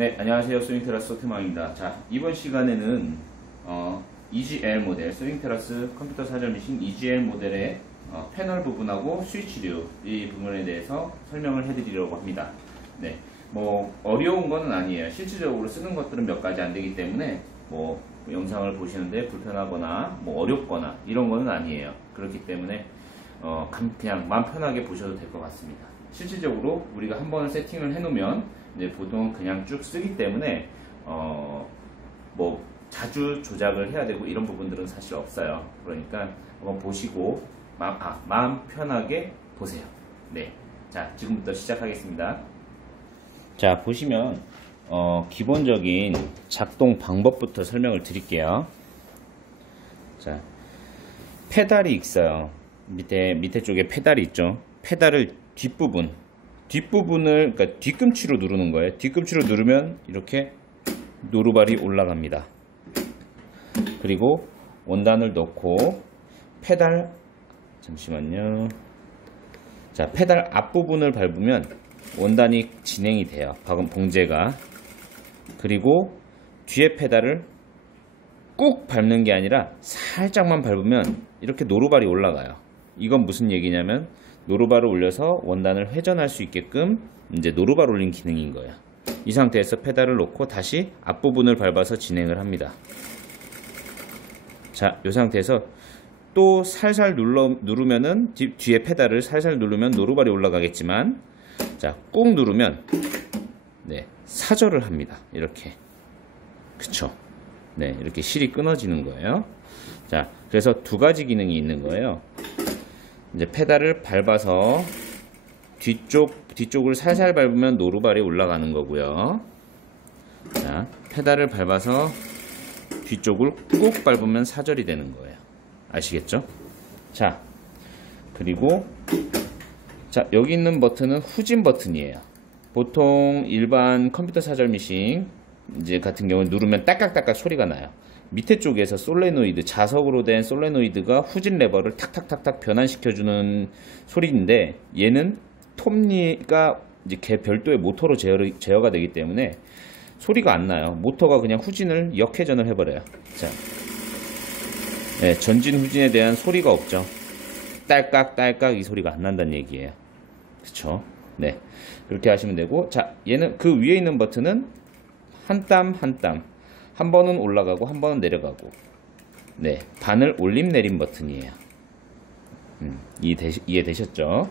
네, 안녕하세요. 스윙테라스 소트망입니다. 자, 이번 시간에는 EGL 모델, 스윙테라스 컴퓨터 사전 미싱 EGL 모델의 패널 부분하고 스위치류 이 부분에 대해서 설명을 해드리려고 합니다. 네, 뭐 어려운 거는 아니에요. 실질적으로 쓰는 것들은 몇 가지 안 되기 때문에 뭐 영상을 보시는데 불편하거나 뭐 어렵거나 이런 거는 아니에요. 그렇기 때문에 그냥 마음 편하게 보셔도 될 것 같습니다. 실질적으로 우리가 한번 세팅을 해놓으면 이제 보통 그냥 쭉 쓰기 때문에 뭐 자주 조작을 해야 되고 이런 부분들은 사실 없어요. 그러니까 한번 보시고 마음 편하게 보세요. 네, 자 지금부터 시작하겠습니다. 자 보시면 기본적인 작동 방법부터 설명을 드릴게요. 자, 페달이 있어요. 밑에 쪽에 페달이 있죠. 페달을 뒷부분을 그러니까 뒤꿈치로 누르는 거예요. 뒤꿈치로 누르면 이렇게 노루발이 올라갑니다. 그리고 원단을 넣고 페달 잠시만요. 자, 페달 앞부분을 밟으면 원단이 진행이 돼요. 방금 봉제가. 그리고 뒤에 페달을 꾹 밟는 게 아니라 살짝만 밟으면 이렇게 노루발이 올라가요. 이건 무슨 얘기냐면 노루발을 올려서 원단을 회전할 수 있게끔 이제 노루발 올린 기능인 거예요. 이 상태에서 페달을 놓고 다시 앞부분을 밟아서 진행을 합니다. 자, 이 상태에서 또 살살 누르면은 뒤에 페달을 살살 누르면 노루발이 올라가겠지만, 자, 꾹 누르면 네, 사절을 합니다. 이렇게. 그쵸? 네, 이렇게 실이 끊어지는 거예요. 자, 그래서 두 가지 기능이 있는 거예요. 이제 페달을 밟아서 뒤쪽을 살살 밟으면 노루발이 올라가는 거고요. 자, 페달을 밟아서 뒤쪽을 꾹 밟으면 사절이 되는 거예요. 아시겠죠? 자, 그리고 자, 여기 있는 버튼은 후진 버튼이에요. 보통 일반 컴퓨터 사절 미싱 이제 같은 경우는 누르면 딸깍딸깍 소리가 나요. 밑에 쪽에서 솔레노이드, 자석으로 된 솔레노이드가 후진 레버를 탁탁탁탁 변환시켜주는 소리인데, 얘는 톱니가 이제 별도의 모터로 제어가 되기 때문에 소리가 안 나요. 모터가 그냥 후진을 역회전을 해버려요. 자, 네, 전진 후진에 대한 소리가 없죠. 딸깍딸깍 이 소리가 안 난다는 얘기예요. 그쵸? 네, 그렇게 하시면 되고, 자, 얘는 그 위에 있는 버튼은 한 땀 한 땀, 한 번은 올라가고 한 번은 내려가고, 네, 반을 올림 내림 버튼이에요. 이해되셨죠?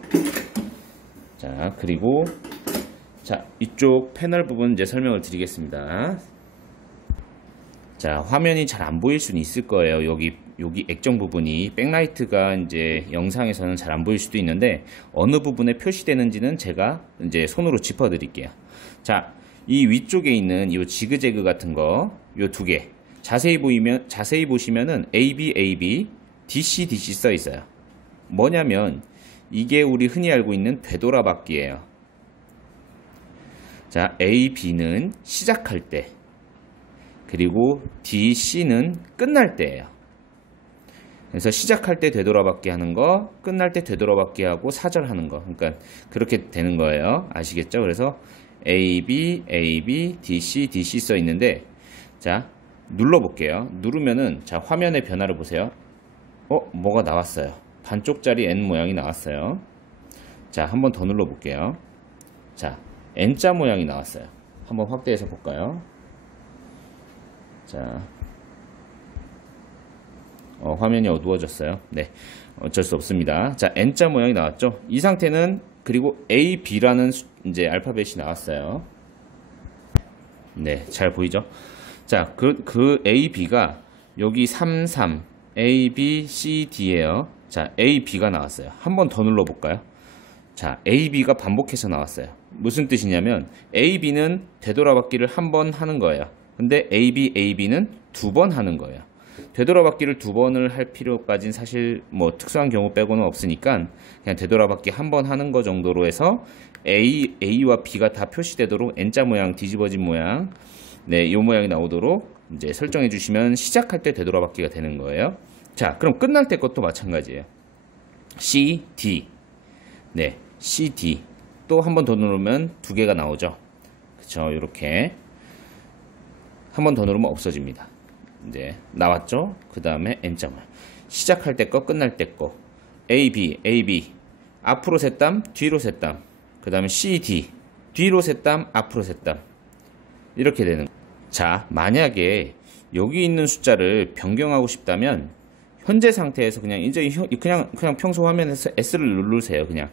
자, 그리고 자, 이쪽 패널 부분 이제 설명을 드리겠습니다. 자, 화면이 잘 안 보일 수는 있을 거예요. 여기 액정 부분이 백라이트가 이제 영상에서는 잘 안 보일 수도 있는데, 어느 부분에 표시되는지는 제가 이제 손으로 짚어 드릴게요. 자, 이 위쪽에 있는 이 지그재그 같은 거, 요 두 개. 자세히 보시면은 AB, DC 써 있어요. 뭐냐면, 이게 우리 흔히 알고 있는 되돌아받기예요. 자, AB는 시작할 때, 그리고 DC는 끝날 때예요. 그래서 시작할 때 되돌아받기 하는 거, 끝날 때 되돌아받기 하고 사절하는 거. 그러니까 그렇게 되는 거예요. 아시겠죠? 그래서 AB, DC 써 있는데, 자, 눌러볼게요. 누르면은, 자, 화면의 변화를 보세요. 뭐가 나왔어요. 반쪽짜리 N 모양이 나왔어요. 자, 한번 더 눌러볼게요. 자, N자 모양이 나왔어요. 한번 확대해서 볼까요? 자, 화면이 어두워졌어요. 네, 어쩔 수 없습니다. 자, N자 모양이 나왔죠? 이 상태는, 그리고 A, B라는 이제 알파벳이 나왔어요. 네, 잘 보이죠? 자, 그 A, B가 여기 3, A, B, C, D예요. 자, A, B가 나왔어요. 한 번 더 눌러볼까요? 자, A, B가 반복해서 나왔어요. 무슨 뜻이냐면 A, B는 되돌아받기를 한 번 하는 거예요. 근데 A, B는 두 번 하는 거예요. 되돌아받기를 두 번을 할 필요까지는 사실 뭐 특수한 경우 빼고는 없으니까 그냥 되돌아받기 한 번 하는 거 정도로 해서 A와 B가 다 표시되도록 N자 모양, 뒤집어진 모양, 네, 이 모양이 나오도록 이제 설정해 주시면 시작할 때 되돌아받기가 되는 거예요. 자, 그럼 끝날 때 것도 마찬가지예요. C, D. 네, C, D. 또 한 번 더 누르면 두 개가 나오죠. 그쵸, 요렇게. 한 번 더 누르면 없어집니다. 이제 나왔죠? 그 다음에 N점을. 시작할 때 거, 끝날 때 거. A, B. 앞으로 셋담, 뒤로 셋담. 그 다음에 C, D. 뒤로 셋담, 앞으로 셋담. 이렇게 되는. 자, 만약에 여기 있는 숫자를 변경하고 싶다면 현재 상태에서 그냥 이제 그냥 평소 화면에서 S를 누르세요. 그냥.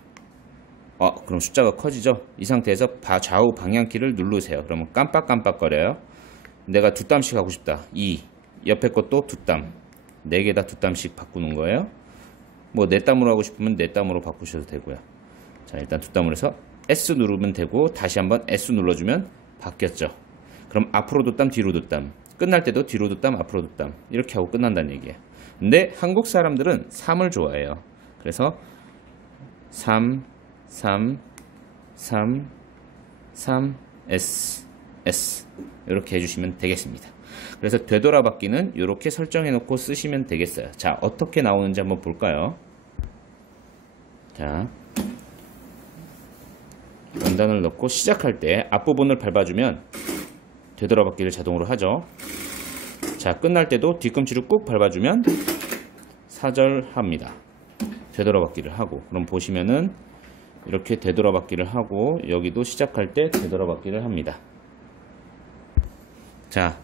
그럼 숫자가 커지죠? 이 상태에서 좌우 방향키를 누르세요. 그러면 깜빡깜빡거려요. 내가 두 땀씩 하고 싶다. 2. 옆에 것도 두 땀. 4개 다 두 땀씩 바꾸는 거예요. 뭐 네 땀으로 하고 싶으면 네 땀으로 바꾸셔도 되고요. 자, 일단 두 땀으로 해서 S 누르면 되고 다시 한번 S 눌러주면 바뀌었죠. 그럼 앞으로 두 땀, 뒤로 두 땀. 끝날 때도 뒤로 두 땀, 앞으로 두 땀. 이렇게 하고 끝난다는 얘기예요. 근데 한국 사람들은 3을 좋아해요. 그래서 3, S 이렇게 해주시면 되겠습니다. 그래서 되돌아받기는 이렇게 설정해 놓고 쓰시면 되겠어요. 자, 어떻게 나오는지 한번 볼까요? 자, 원단을 넣고 시작할 때 앞부분을 밟아주면 되돌아받기를 자동으로 하죠. 자, 끝날 때도 뒤꿈치를 꾹 밟아주면 사절합니다. 되돌아받기를 하고. 그럼 보시면은 이렇게 되돌아받기를 하고 여기도 시작할 때 되돌아받기를 합니다. 자,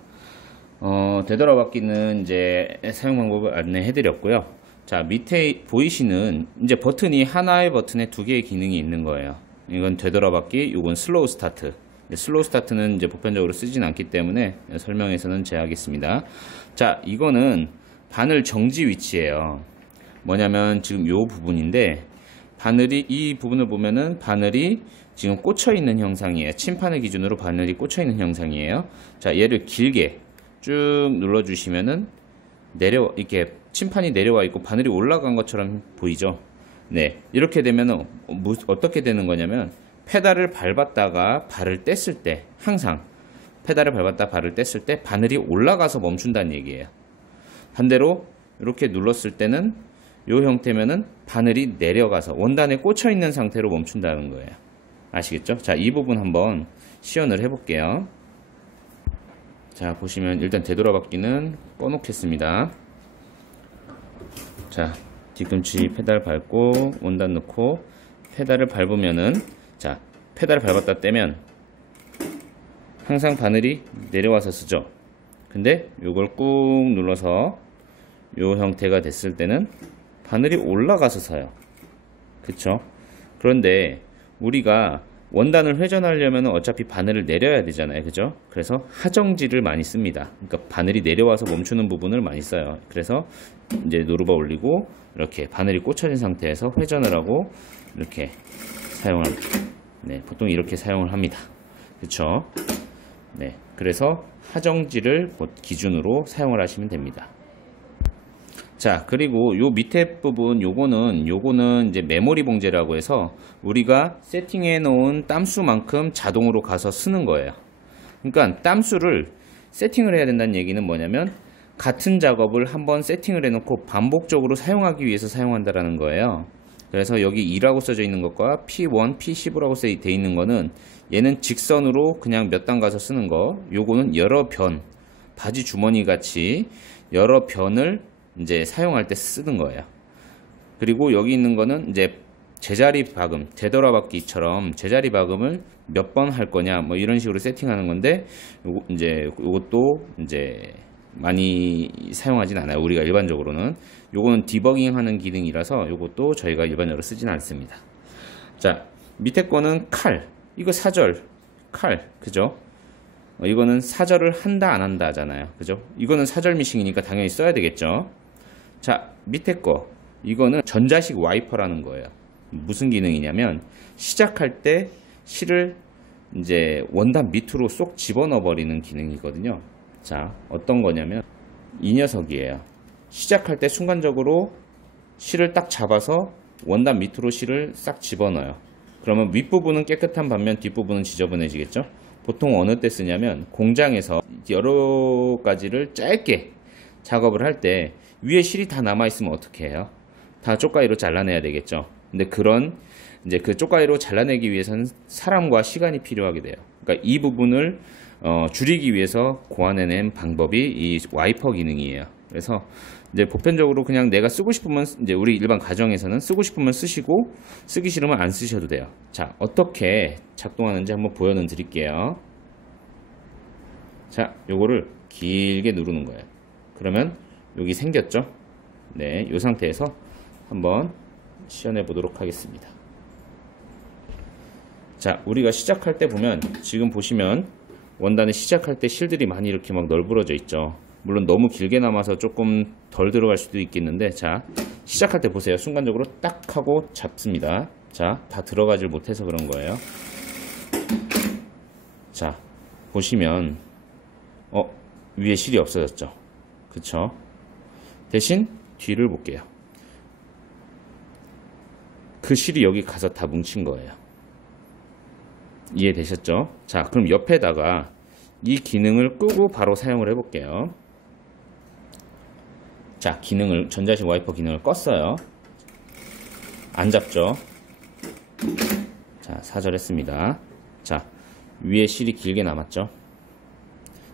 되돌아받기는 이제 사용 방법을 안내해 드렸고요. 자, 밑에 보이시는 이제 버튼이 하나의 버튼에 두 개의 기능이 있는 거예요. 이건 되돌아받기, 이건 슬로우 스타트. 슬로우 스타트는 이제 보편적으로 쓰진 않기 때문에 설명에서는 제하겠습니다. 자, 이거는 바늘 정지 위치예요. 뭐냐면 지금 요 부분인데 바늘이 이 부분을 보면은 바늘이 지금 꽂혀 있는 형상이에요. 침판을 기준으로 바늘이 꽂혀 있는 형상이에요. 자, 얘를 길게 쭉 눌러 주시면은 이렇게 침판이 내려와 있고 바늘이 올라간 것처럼 보이죠? 네. 이렇게 되면은 어떻게 되는 거냐면 페달을 밟았다가 발을 뗐을 때 항상 페달을 밟았다 발을 뗐을 때 바늘이 올라가서 멈춘다는 얘기예요. 반대로 이렇게 눌렀을 때는 이 형태면은 바늘이 내려가서 원단에 꽂혀 있는 상태로 멈춘다는 거예요. 아시겠죠? 자, 이 부분 한번 시연을 해볼게요. 자, 보시면 일단 되돌아받기는 꺼놓겠습니다. 자, 뒤꿈치 페달 밟고 원단 넣고 페달을 밟으면은, 자, 페달을 밟았다 떼면 항상 바늘이 내려와서 쓰죠. 근데 요걸 꾹 눌러서 요 형태가 됐을 때는 바늘이 올라가서 서요. 그쵸? 그런데 우리가 원단을 회전하려면 어차피 바늘을 내려야 되잖아요. 그죠? 그래서 하정지를 많이 씁니다. 그러니까 바늘이 내려와서 멈추는 부분을 많이 써요. 그래서 이제 노루바 올리고 이렇게 바늘이 꽂혀진 상태에서 회전을 하고 이렇게 사용을 합니다. 네, 보통 이렇게 사용을 합니다. 그쵸? 네, 그래서 하정지를 기준으로 사용을 하시면 됩니다. 자, 그리고 요 밑에 부분 요거는 이제 메모리 봉제라고 해서 우리가 세팅해 놓은 땀수만큼 자동으로 가서 쓰는 거예요. 그러니까 땀수를 세팅을 해야 된다는 얘기는 뭐냐면 같은 작업을 한번 세팅을 해 놓고 반복적으로 사용하기 위해서 사용한다라는 거예요. 그래서 여기 2라고 써져 있는 것과 P1, P15라고 써 있는 거는 얘는 직선으로 그냥 몇 단 가서 쓰는 거, 요거는 여러 변, 바지 주머니 같이 여러 변을 이제 사용할 때 쓰는 거예요. 그리고 여기 있는 거는 이제 제자리 박음, 되돌아받기처럼 제자리 박음을 몇 번 할 거냐, 뭐 이런 식으로 세팅하는 건데, 요것도 이제 많이 사용하진 않아요. 우리가 일반적으로는. 요거는 디버깅 하는 기능이라서 요것도 저희가 일반적으로 쓰진 않습니다. 자, 밑에 거는 칼. 이거 사절, 칼. 그죠? 이거는 사절을 한다, 안 한다 하잖아요. 그죠? 이거는 사절 미싱이니까 당연히 써야 되겠죠? 자, 밑에 거. 이거는 전자식 와이퍼라는 거예요. 무슨 기능이냐면, 시작할 때 실을 이제 원단 밑으로 쏙 집어넣어 버리는 기능이거든요. 자, 어떤 거냐면, 이 녀석이에요. 시작할 때 순간적으로 실을 딱 잡아서 원단 밑으로 실을 싹 집어넣어요. 그러면 윗부분은 깨끗한 반면 뒷부분은 지저분해지겠죠? 보통 어느 때 쓰냐면 공장에서 여러 가지를 짧게 작업을 할 때 위에 실이 다 남아있으면 어떻게 해요? 다 쪽가위로 잘라내야 되겠죠? 근데 이제 그 쪽가위로 잘라내기 위해서는 사람과 시간이 필요하게 돼요. 그러니까 이 부분을 줄이기 위해서 고안해낸 방법이 이 와이퍼 기능이에요. 그래서 이제 보편적으로 그냥 내가 쓰고 싶으면 이제 우리 일반 가정에서는 쓰고 싶으면 쓰시고 쓰기 싫으면 안 쓰셔도 돼요. 자, 어떻게 작동하는지 한번 보여는 드릴게요. 자, 요거를 길게 누르는 거예요. 그러면 여기 생겼죠? 네, 이 상태에서 한번 시연해 보도록 하겠습니다. 자, 우리가 시작할 때 보면 지금 보시면 원단을 시작할 때 실들이 많이 이렇게 막 널브러져 있죠. 물론 너무 길게 남아서 조금 덜 들어갈 수도 있겠는데, 자, 시작할 때 보세요. 순간적으로 딱 하고 잡습니다. 자, 다 들어가질 못해서 그런 거예요. 자, 보시면 위에 실이 없어졌죠. 그쵸? 대신 뒤를 볼게요. 그 실이 여기 가서 다 뭉친 거예요. 이해되셨죠? 자, 그럼 옆에다가 이 기능을 끄고 바로 사용을 해볼게요. 자, 전자식 와이퍼 기능을 껐어요. 안 잡죠? 자, 사절했습니다. 자, 위에 실이 길게 남았죠?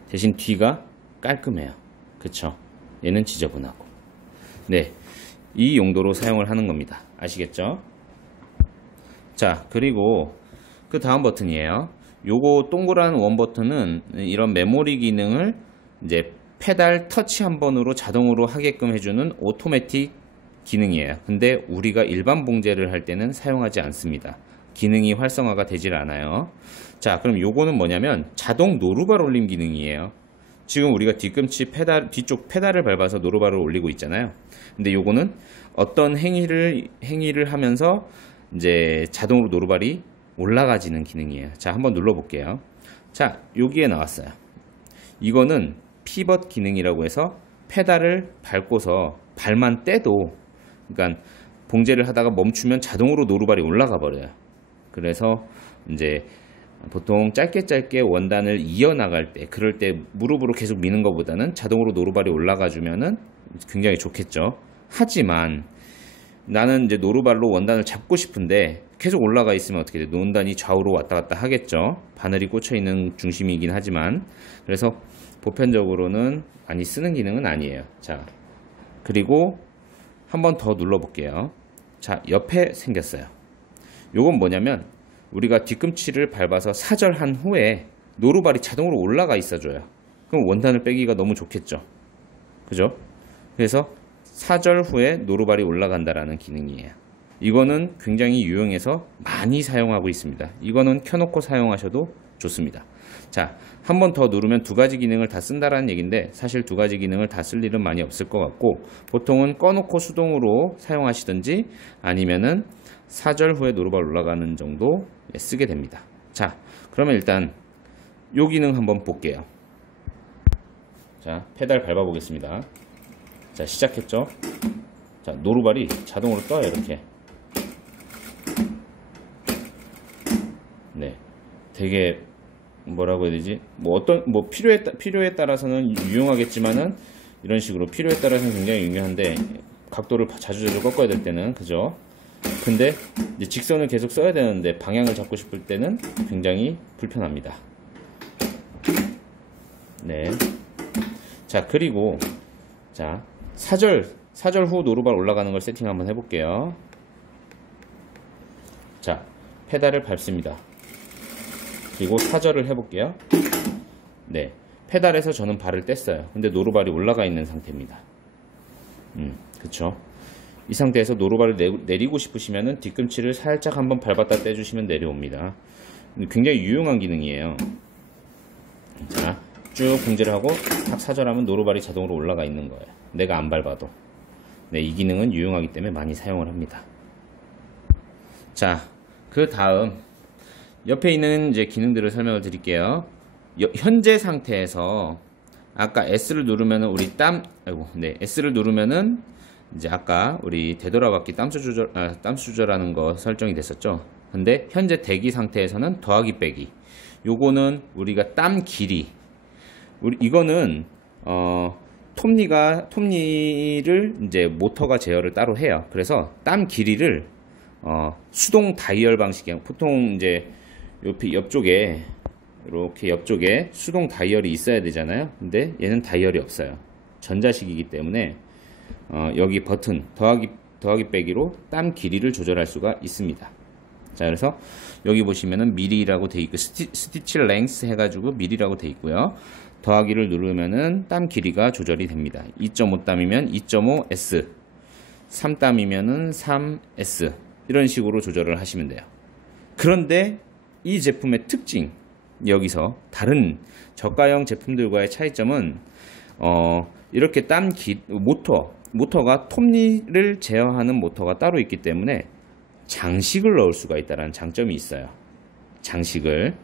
대신 뒤가 깔끔해요. 그쵸? 얘는 지저분하고. 네, 이 용도로 사용을 하는 겁니다. 아시겠죠? 자, 그리고 그 다음 버튼이에요. 요거 동그란 원 버튼은 이런 메모리 기능을 이제 페달 터치 한 번으로 자동으로 하게끔 해주는 오토매틱 기능이에요. 근데 우리가 일반 봉제를 할 때는 사용하지 않습니다. 기능이 활성화가 되질 않아요. 자, 그럼 요거는 뭐냐면 자동 노루발 올림 기능이에요. 지금 우리가 뒤쪽 페달을 밟아서 노루발을 올리고 있잖아요. 근데 요거는 어떤 행위를 하면서 이제 자동으로 노루발이 올라가지는 기능이에요. 자, 한번 눌러볼게요. 자, 여기에 나왔어요. 이거는 피벗 기능이라고 해서 페달을 밟고서 발만 떼도, 그러니까 봉제를 하다가 멈추면 자동으로 노루발이 올라가 버려요. 그래서 이제 보통 짧게 원단을 이어나갈 때, 그럴 때 무릎으로 계속 미는 것보다는 자동으로 노루발이 올라가 주면은 굉장히 좋겠죠. 하지만 나는 이제 노루발로 원단을 잡고 싶은데 계속 올라가 있으면 어떻게 돼? 원단이 좌우로 왔다 갔다 하겠죠. 바늘이 꽂혀 있는 중심이긴 하지만. 그래서 보편적으로는 많이 쓰는 기능은 아니에요. 자, 그리고 한번 더 눌러볼게요. 자, 옆에 생겼어요. 요건 뭐냐면 우리가 뒤꿈치를 밟아서 사절한 후에 노루발이 자동으로 올라가 있어줘요. 그럼 원단을 빼기가 너무 좋겠죠. 그죠? 그래서 사절 후에 노루발이 올라간다라는 기능이에요. 이거는 굉장히 유용해서 많이 사용하고 있습니다. 이거는 켜놓고 사용하셔도 좋습니다. 자, 한 번 더 누르면 두 가지 기능을 다 쓴다라는 얘기인데 사실 두 가지 기능을 다 쓸 일은 많이 없을 것 같고 보통은 꺼놓고 수동으로 사용하시든지 아니면은 사절 후에 노루발 올라가는 정도 쓰게 됩니다. 자, 그러면 일단 요 기능 한번 볼게요. 자, 페달 밟아 보겠습니다. 자, 시작했죠? 자, 노루발이 자동으로 떠요, 이렇게. 네. 되게, 뭐라고 해야 되지? 필요에 따라서는 유용하겠지만은, 이런 식으로 필요에 따라서는 굉장히 유용한데, 각도를 자주자주 꺾어야 될 때는, 그죠? 근데, 이제 직선을 계속 써야 되는데, 방향을 잡고 싶을 때는 굉장히 불편합니다. 네. 자, 그리고, 자, 사절 후 노루발 올라가는 걸 세팅 한번 해볼게요. 자, 페달을 밟습니다. 그리고 사절을 해볼게요. 네, 페달에서 저는 발을 뗐어요. 근데 노루발이 올라가 있는 상태입니다. 그쵸. 이 상태에서 노루발을 내리고 싶으시면은 뒤꿈치를 살짝 한번 밟았다 떼주시면 내려옵니다. 굉장히 유용한 기능이에요. 자, 쭉 봉제를 하고 탁 사절하면 노루발이 자동으로 올라가 있는 거예요. 내가 안 밟아도. 네, 이 기능은 유용하기 때문에 많이 사용을 합니다. 자, 그 다음 옆에 있는 이제 기능들을 설명을 드릴게요. 현재 상태에서 아까 S를 누르면은 S를 누르면은 이제 아까 우리 되돌아받기 땀수 조절하는 거 설정이 됐었죠. 근데 현재 대기 상태에서는 더하기 빼기. 요거는 우리가 땀 길이. 이거는 톱니를 이제 모터가 제어를 따로 해요. 그래서 땀 길이를 수동 다이얼 방식이에요. 보통 이제 옆쪽에 이렇게 옆쪽에 수동 다이얼이 있어야 되잖아요. 근데 얘는 다이얼이 없어요. 전자식이기 때문에 여기 버튼 더하기 빼기로 땀 길이를 조절할 수가 있습니다. 자, 그래서 여기 보시면은 미리라고 돼 있고 스티치 랭스 해가지고 미리라고 돼 있고요. 더하기를 누르면은 땀 길이가 조절이 됩니다. 2.5땀이면 2.5S, 3땀이면은 3S 이런 식으로 조절을 하시면 돼요. 그런데 이 제품의 특징, 여기서 다른 저가형 제품들과의 차이점은 이렇게 모터가 톱니를 제어하는 모터가 따로 있기 때문에 장식을 넣을 수가 있다는 장점이 있어요. 장식을.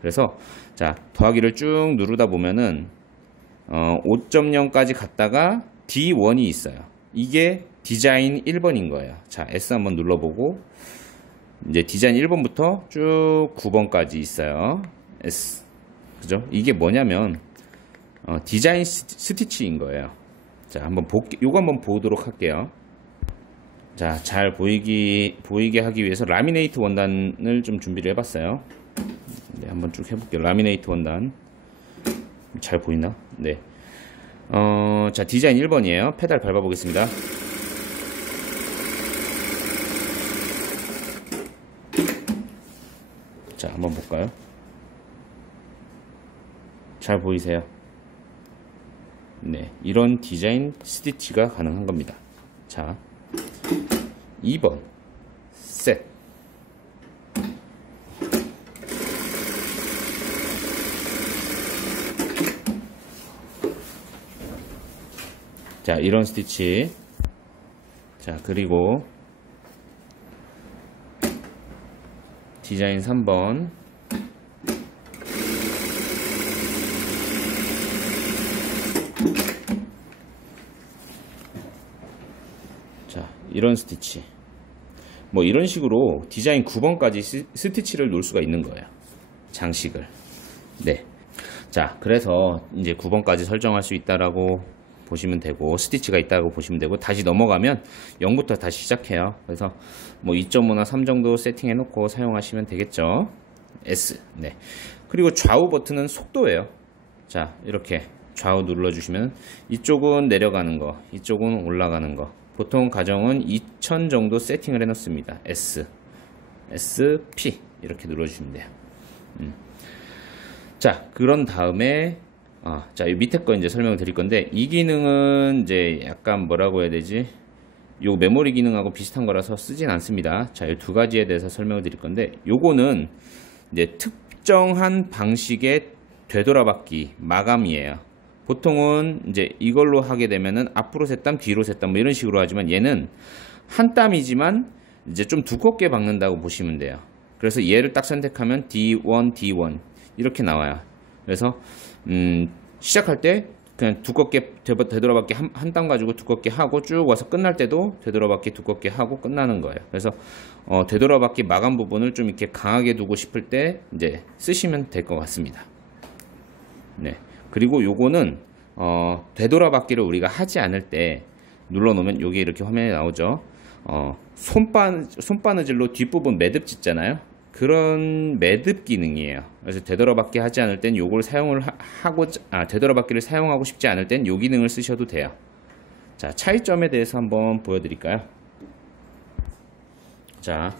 그래서 자, 더하기를 쭉 누르다 보면은 5.0까지 갔다가 D1이 있어요. 이게 디자인 1번인 거예요. 자, S 한번 눌러보고 이제 디자인 1번부터 쭉 9번까지 있어요. S. 그죠? 이게 뭐냐면 디자인 스티치인 거예요. 자, 요거 한번 보도록 할게요. 자, 잘 보이게 하기 위해서 라미네이트 원단을 좀 준비를 해봤어요. 네, 한번 쭉 해볼게요. 라미네이트 원단. 잘 보이나? 네. 자, 디자인 1번이에요. 페달 밟아보겠습니다. 자, 한번 볼까요? 잘 보이세요? 네, 이런 디자인 스티치가 가능한 겁니다. 자, 2번 셋. 자, 이런 스티치. 자, 그리고 디자인 3번. 자, 이런 스티치. 뭐 이런 식으로 디자인 9번까지 스티치를 놓을 수가 있는 거예요. 장식을. 네. 자, 그래서 이제 9번까지 설정할 수 있다라고 보시면 되고, 스티치가 있다고 보시면 되고, 다시 넘어가면 0부터 다시 시작해요. 그래서 뭐 2.5나 3 정도 세팅해 놓고 사용하시면 되겠죠. S. 네. 그리고 좌우 버튼은 속도예요. 자, 이렇게 좌우 눌러주시면 이쪽은 내려가는 거, 이쪽은 올라가는 거. 보통 가정은 2000 정도 세팅을 해 놓습니다. S, P 이렇게 눌러주시면 돼요. 자, 그런 다음에 자, 이 밑에 거 이제 설명을 드릴 건데, 이 기능은 이제 약간 뭐라고 해야 되지? 요 메모리 기능하고 비슷한 거라서 쓰진 않습니다. 자, 이 두 가지에 대해서 설명을 드릴 건데, 요거는 이제 특정한 방식의 되돌아받기 마감이에요. 보통은 이제 이걸로 하게 되면은 앞으로 세 땀, 뒤로 세 땀 뭐 이런 식으로 하지만, 얘는 한 땀이지만 이제 좀 두껍게 박는다고 보시면 돼요. 그래서 얘를 딱 선택하면 D1 이렇게 나와요. 그래서 시작할 때 그냥 두껍게 되돌아받기 한 땀 가지고 두껍게 하고, 쭉 와서 끝날 때도 되돌아받기 두껍게 하고 끝나는 거예요. 그래서 되돌아받기 마감 부분을 좀 이렇게 강하게 두고 싶을 때 이제 쓰시면 될 것 같습니다. 네. 그리고 요거는 되돌아받기를 우리가 하지 않을 때 눌러놓으면 요게 이렇게 화면에 나오죠. 손바느질로 뒷부분 매듭 짓잖아요. 그런 매듭 기능이에요. 그래서 되돌아받기 하지 않을 땐 요걸 되돌아받기를 사용하고 싶지 않을 땐 요 기능을 쓰셔도 돼요. 자, 차이점에 대해서 한번 보여드릴까요? 자,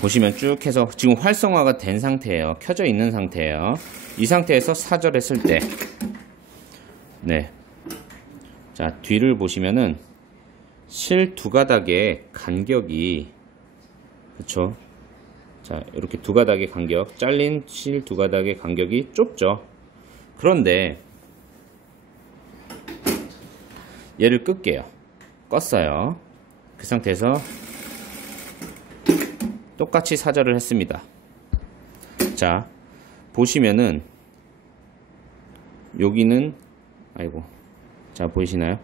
보시면 쭉 해서 지금 활성화가 된 상태예요. 켜져 있는 상태예요. 이 상태에서 사절했을 때, 네. 자, 뒤를 보시면은 실 두 가닥의 간격이, 그쵸? 자, 이렇게 두 가닥의 간격, 잘린 실 두 가닥의 간격이 좁죠. 그런데 얘를 끌게요. 껐어요. 그 상태에서 똑같이 사절을 했습니다. 자, 보시면은 여기는 자, 보이시나요?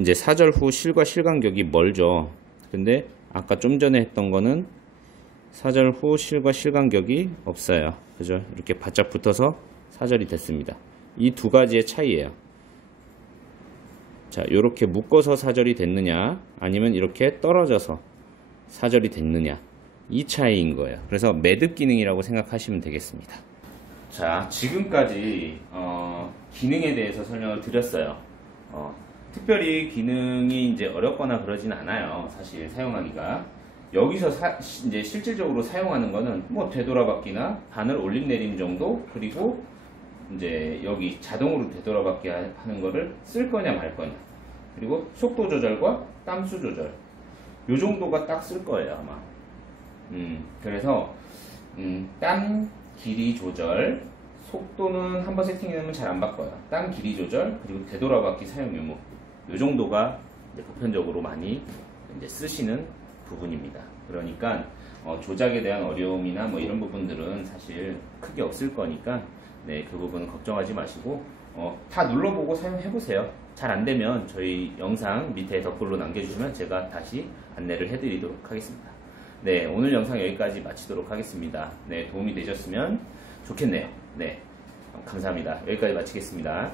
이제 사절 후 실과 실 간격이 멀죠. 근데 아까 좀 전에 했던 거는 사절 후 실과 실 간격이 없어요. 그죠? 이렇게 바짝 붙어서 사절이 됐습니다. 이 두 가지의 차이예요. 자, 이렇게 묶어서 사절이 됐느냐, 아니면 이렇게 떨어져서 사절이 됐느냐, 이 차이인 거예요. 그래서 매듭 기능이라고 생각하시면 되겠습니다. 자, 지금까지 기능에 대해서 설명을 드렸어요. 특별히 기능이 이제 어렵거나 그러진 않아요. 사실 사용하기가. 여기서 이제 실질적으로 사용하는 거는 뭐 되돌아받기나 바늘 올림 내림 정도, 그리고 이제 여기 자동으로 되돌아받기 하는 거를 쓸 거냐 말 거냐, 그리고 속도 조절과 땀수 조절, 요 정도가 딱 쓸 거예요 아마. 그래서 땀 길이 조절, 속도는 한번 세팅해놓으면 잘 안 바꿔요. 땀 길이 조절, 그리고 되돌아받기 사용 유무, 요 정도가 이제 보편적으로 많이 이제 쓰시는 부분입니다. 그러니까 조작에 대한 어려움이나 뭐 이런 부분들은 사실 크게 없을 거니까 네, 그 부분은 걱정하지 마시고 다 눌러보고 사용해보세요. 잘 안되면 저희 영상 밑에 댓글로 남겨주시면 제가 다시 안내를 해드리도록 하겠습니다. 네, 오늘 영상 여기까지 마치도록 하겠습니다. 네, 도움이 되셨으면 좋겠네요. 네, 감사합니다. 여기까지 마치겠습니다.